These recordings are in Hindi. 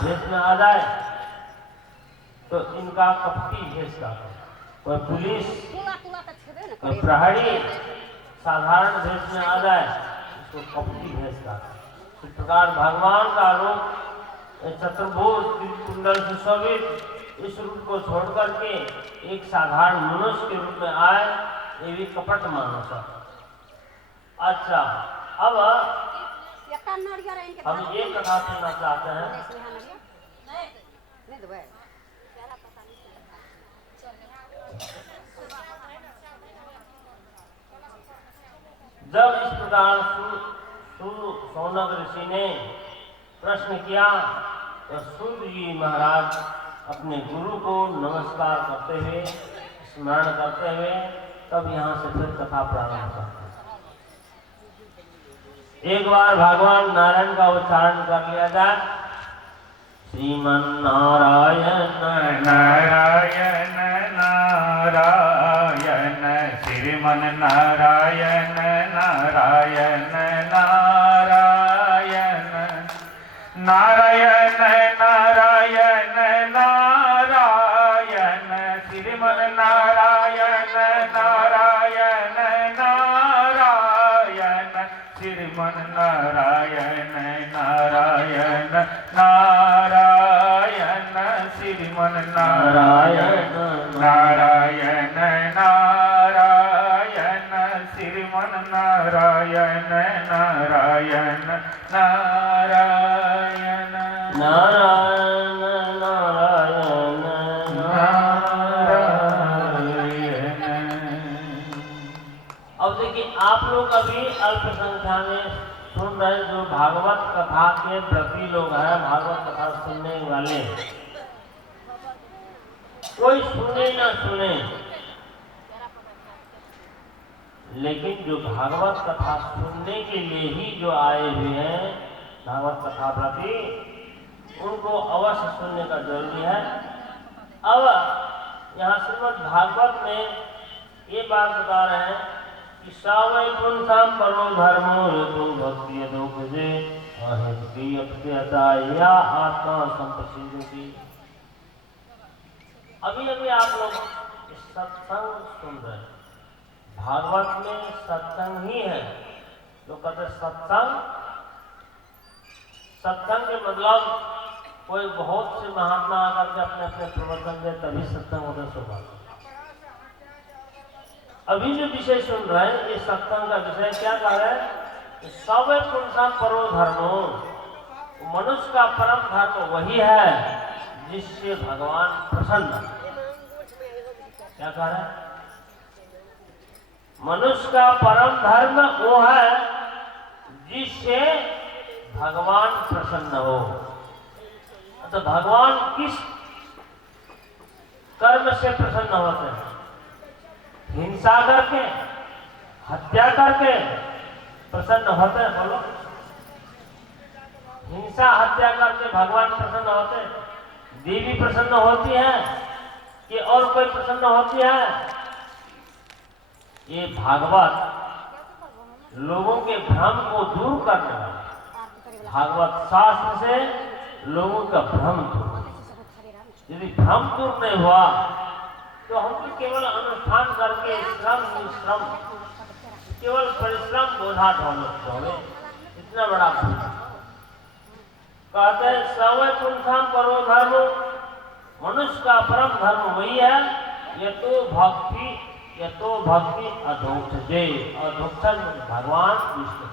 भेष में आ जाए तो इनका कपटी भेष का, कोई पुलिस कोई प्रहरी साधारण भेष में आ जाए इसको कपटी भेष का। इस प्रकार भगवान का रूप चतुर्भुज कुंडल सुशोभित इस रूप को छोड़ करके एक साधारण मनुष्य के रूप में आए, ये भी कपट मानुष। अच्छा, अब हम एक कथा सुनना चाहते हैं। जब इस प्रकार सौनक ऋषि ने प्रश्न किया तो सूर्य जी महाराज अपने गुरु को नमस्कार करते हुए स्मरण करते हुए तब यहाँ से फिर कथा प्रारंभ करते हैं। एक बार भगवान नारायण का उच्चारण कर लिया जाए। श्रीमन नारायण नारायण नारायण श्रीमन नारायण नारायण नारायण नारायण नारायण नारायण श्रीमन नारायण नारायण नारायण श्रीमन नारायण नारायण नारायण श्रीमन नारायण नारायण नारायण श्रीमन नारायण नारायण नारायण नारायण नारायण नारायण। अब देखिए, आप लोग अभी अल्प संख्या में सुन रहे, जो भागवत कथा के व्रती लोग हैं, भागवत कथा सुनने वाले, कोई सुने ना सुने, लेकिन जो भागवत कथा सुनने के लिए ही जो आए हुए हैं भागवत कथा व्रती, उनको अवश्य सुनने का जरूरी है। अब यहाँ श्रीमद् भागवत में ये बात बता रहे हैं कि सावै पुंसाम परमो धर्मो यतो भक्ति यतो भजे या आत्मा संप्रसिद्धि। अभी अभी आप लोग सत्संग सुन रहे हैं। भागवत में सत्संग ही है। जो कहते सत्संग, सत्संग के मतलब कोई बहुत से महात्मा आकर के अपने अपने प्रवचन दे तभी सत्संग होता सुबह। अभी जो विषय सुन रहे हैं ये सत्संग का विषय क्या कह रहे हैं? सवै पुंसाम परो धर्मो, मनुष्य का परम धर्म वही है जिससे भगवान प्रसन्न। क्या कह रहे हैं? मनुष्य का परम धर्म वो है जिससे भगवान प्रसन्न हो। तो भगवान किस कर्म से प्रसन्न होते हैं? हिंसा करके, हत्या करके प्रसन्न होते हैं? बोलो, हिंसा हत्या करके भगवान प्रसन्न होते हैं? देवी प्रसन्न होती है कि और कोई प्रसन्न होती है? ये भागवत लोगों के भ्रम को दूर करने वाला, भागवत शास्त्र से लोगों का भ्रम दूर। यदि भ्रम दूर नहीं हुआ तो हम तो केवल अनुष्ठान करके श्रम निश्रम, केवल परिश्रम बोझा ढोले, इतना बड़ा भूल। कहते हैं सवै पुंसाम परो धर्म, मनुष्य का परम धर्म वही है यतो भक्ति अधोक्षजे। अधोक्षज भगवान विष्णु।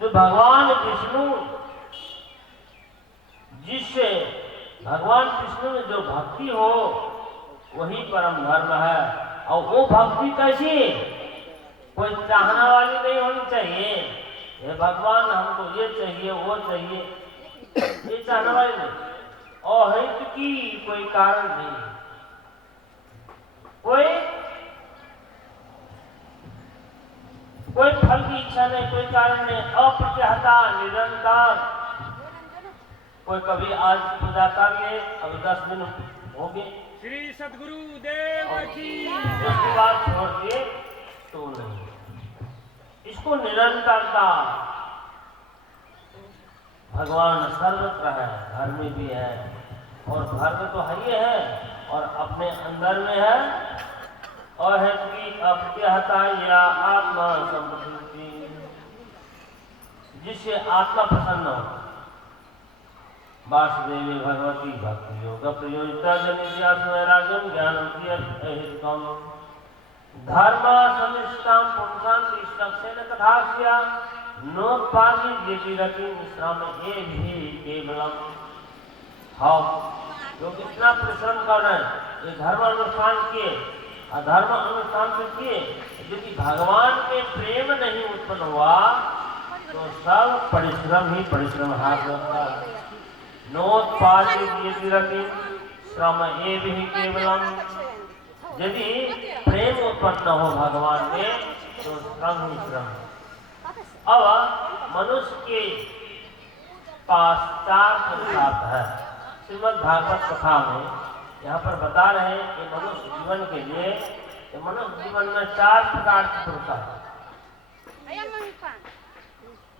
जो भगवान विष्णु, जिससे भगवान विष्णु में जो भक्ति हो वही परम धर्म है। और वो भक्ति कैसी? कोई चाहना वाली नहीं होनी चाहिए। ये भगवान हमको ये चाहिए वो चाहिए, ये चाहने वाली नहीं। अहित की कोई कारण नहीं, कोई फल की इच्छा नहीं, कोई कारण नहीं। अप्रतिहता निरंतर। कोई कभी आज पूजा कर ले, अभी 10 दिन हो गए, श्री सद्गुरु देव की उसके बाद छोड़ दिए तो नहीं। इसको निरंतरता भगवान सर्वत्र है, घर में भी है, और घर में तो है ही है और अपने अंदर में है। और है कि अप्यहता या आत्मा संपत्ति, जिससे आत्मा प्रसन्न हो। वासुदेवी भगवती भक्ति योग प्रयोजिता जनित्यास वैराग्यम ज्ञानम कियम धर्म समिष्टाम पुंसां कृष्णक्षेण कथास्या नोत्पादि व्यतिरति श्रम ये भी केवलम। हम लोग इतना परिश्रम कर रहे हैं, ये धर्म अनुष्ठान किए, अधर्म अनुष्ठान से किए, यदि भगवान में प्रेम नहीं उत्पन्न हुआ तो सब परिश्रम ही परिश्रम हाथ लगता है। नोत्पादि व्यतिरति श्रम ये भी केवलम। यदि प्रेम उत्पन्न हो भगवान में तो श्रम ही श्रम। अब मनुष्य के पास 4 पुरुषार्थ है। श्रीमद् भागवत कथा में यहाँ पर बता रहे हैं कि मनुष्य जीवन के लिए, मनुष्य जीवन में 4 प्रकार के पुरुषार्थ।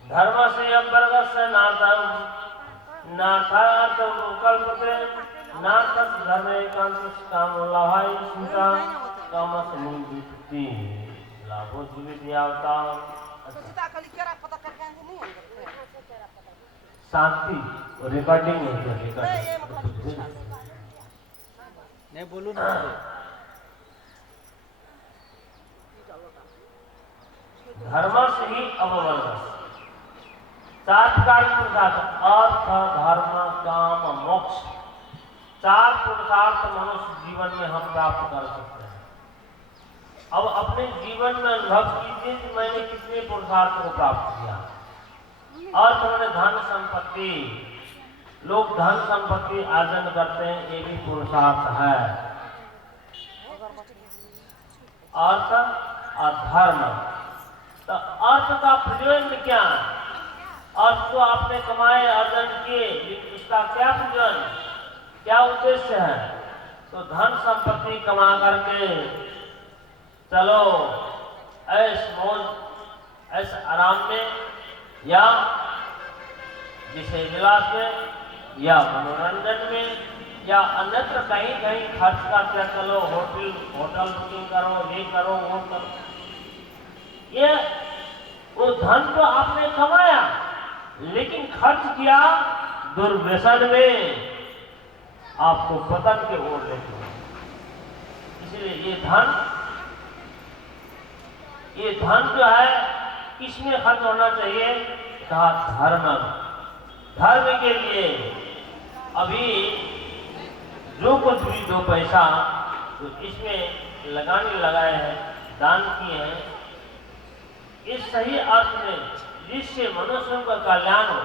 धर्म से वर्ग से नाथार्थ कल्पते नाथस धर्म एकांत काम लाभाई स्मिता कामस मुक्ति लाभो जीवित यावता शांति रिकॉर्डिंग नहीं बोलू ना धर्म से ही अववर्ग 4 प्रकार के पुरुषार्थ, अर्थ धर्म काम मोक्ष। 4 पुरुषार्थ मनुष्य जीवन में हम प्राप्त कर सकते हैं। अब अपने जीवन में अनुभव कीजिए कि मैंने कितने पुरुषार्थ को प्राप्त किया। अर्थ मैंने धन संपत्ति, लोग धन संपत्ति अर्जन करते हैं, ये भी पुरुषार्थ है। अर्थ और धर्म, तो अर्थ का प्रयोजन क्या है? अर्थ को आपने कमाए अर्जन किए, इसका क्या प्रयोजन, क्या उद्देश्य है? तो धन संपत्ति कमा करके चलो ऐश मौज ऐश आराम में, या विषय विलास में, या मनोरंजन में, या अन्यत्र कहीं कहीं खर्च करके चलो होटल बुकिंग करो, ये करो वो करो। ये वो धन तो आपने कमाया लेकिन खर्च किया दुर्व्यसन में, आपको पतन के ओर ले गया। इसलिए ये धन जो है किसमें खर्च होना चाहिए? कहा धर्म, धर्म के लिए। अभी जो कुछ भी 2 पैसा तो इसमें लगाए हैं, दान किए हैं, इस सही अर्थ में जिससे मनुष्यों का कल्याण हो।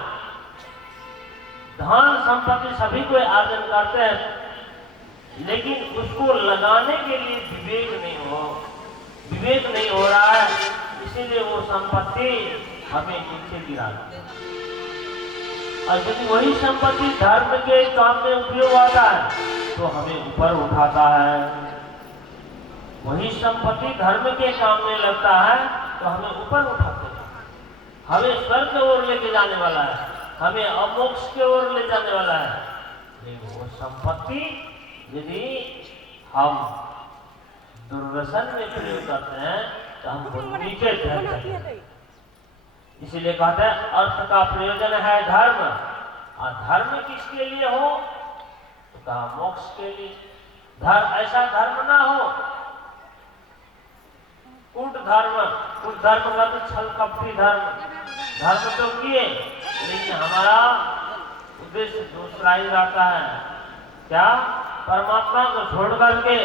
धन संपत्ति सभी कोई अर्जन करते हैं, लेकिन उसको लगाने के लिए विवेक नहीं हो रहा है, इसीलिए वो संपत्ति हमें नीचे गिराती है। और यदि वही संपत्ति धर्म के काम में उपयोग आता है तो हमें ऊपर उठाता है। वही संपत्ति धर्म के काम में लगता है तो हमें ऊपर उठाते हैं, हमें स्वर्ग की ओर लेके जाने वाला है, हमें अमोक्ष की ओर ले जाने वाला है। लेकिन वो संपत्ति यदि हम दुर्व्यसन में प्रयोग करते हैं तो हमको नीचे ढलते हैं। इसीलिए कहते हैं अर्थ का प्रयोजन है धर्म, और धर्म किसके लिए हो? तो कहा मोक्ष के लिए। ऐसा धर्म ना हो कूट धर्म का तो छल कपटी धर्म तो किए, लेकिन हमारा उद्देश्य दूसरा ही रहता है। क्या? परमात्मा को छोड़ करके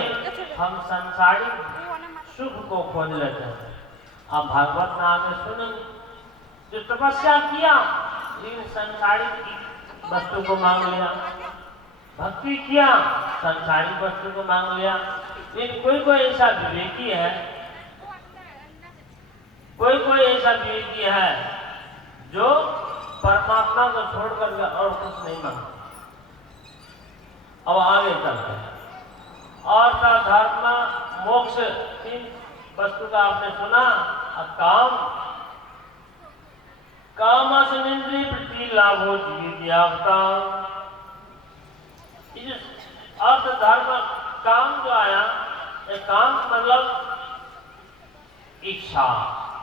हम संसारिक सुख को खोज लेते हैं। आप भागवत में आगे सुनेंगे, जो तपस्या किया लेकिन संसारिक वस्तु को मांग लिया, भक्ति किया संसारिक वस्तु को मांग लिया। लेकिन कोई ऐसा विवेकी है, कोई ऐसा विवेकी है जो परमात्मा को छोड़ करके और कुछ नहीं मांगता। अब आगे चलते हैं। अर्थ धर्म मोक्ष 3 वस्तु का आपने सुना। अब काम कामसमिंद्रिय वृत्ति लाभो जीवित्यावता। ये जो अर्थ धर्म काम जो आया, ये काम मतलब इच्छा।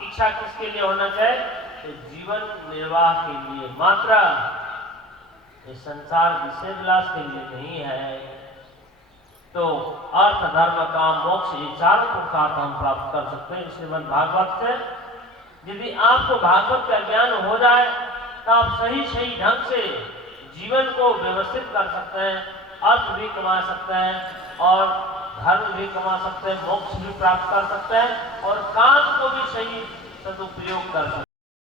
इच्छा किसके लिए होना चाहिए? तो जीवन निर्वाह के लिए मात्र, ये संसार विषय विलास के लिए नहीं है। तो अर्थ धर्म काम मोक्ष ये चार पुरुषार्थ हम प्राप्त कर सकते हैं श्रीमद् भागवत से। यदि आपको भागवत का ज्ञान हो जाए तो आप सही सही ढंग से जीवन को व्यवस्थित कर सकते हैं, अर्थ भी कमा सकते हैं और धर्म भी कमा सकते हैं, मोक्ष भी प्राप्त कर सकते हैं और काम को भी सही सदुपयोग कर सकते हैं।